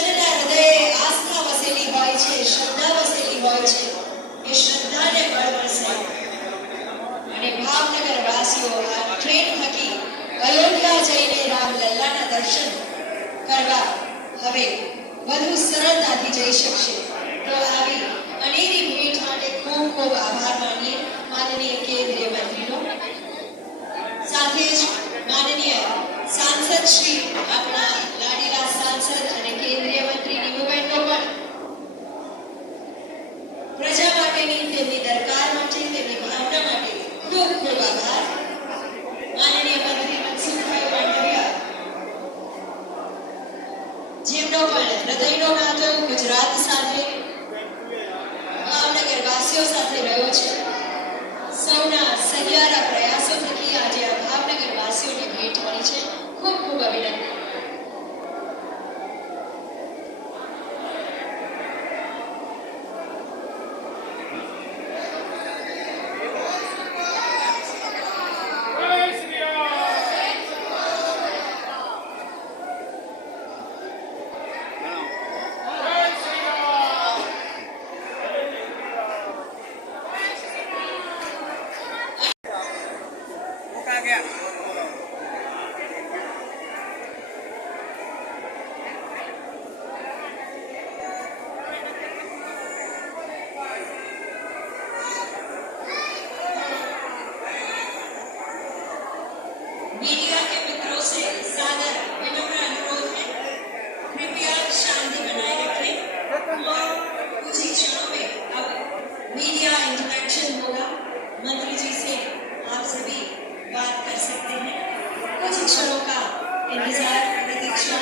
જનના હૃદયે આસ્થા વસેલી હોય છે, શ્રદ્ધા વસેલી હોય છે, એ શ્રદ્ધાને બળ મળશે અને ભાવનગર વાસીઓ આ ટ્રેન થકી અયોધ્યા જઈને રામલલ્લાના દર્શન કરવા હવે વધુ સરળતાથી જઈ શકશે. તો આવી અનેરી ભેટ માટે ખૂબ ખૂબ આભાર માનીએ માનનીય કેન્દ્રીય મંત્રીનો. સાથે જ માનનીય સાંસદ શ્રી આપણા લાડીલા સાંસદ અને કેન્દ્રીય મંત્રી નીમુબેનનો પણ પ્રજા માટેની તેમની દરકાર માટે તેમની ભાવના માટે ખૂબ ખૂબ આભાર. માનનીય મંત્રી મનસુખભાઈ માંડવિયા જેમનો પણ હૃદયનો નાતો ગુજરાત સાથે ભાવનગર વાસીઓ સાથે રહ્યો છે. સૌના સહિયારા પ્રયાસો થકી આજે આ ભાવનગર વાસીઓને ભેટ મળી છે. ખૂબ ખૂબ અભિનંદન. मीडिया के मित्रों से सादर विनम्र अनुरोध है, कृपया शांति बनाए रखें और कुछ ही क्षणों में अब मीडिया इंटरेक्शन होगा. मंत्री जी से आप सभी बात कर सकते हैं. कुछ ही क्षणों का इंतजार प्रतीक्षा.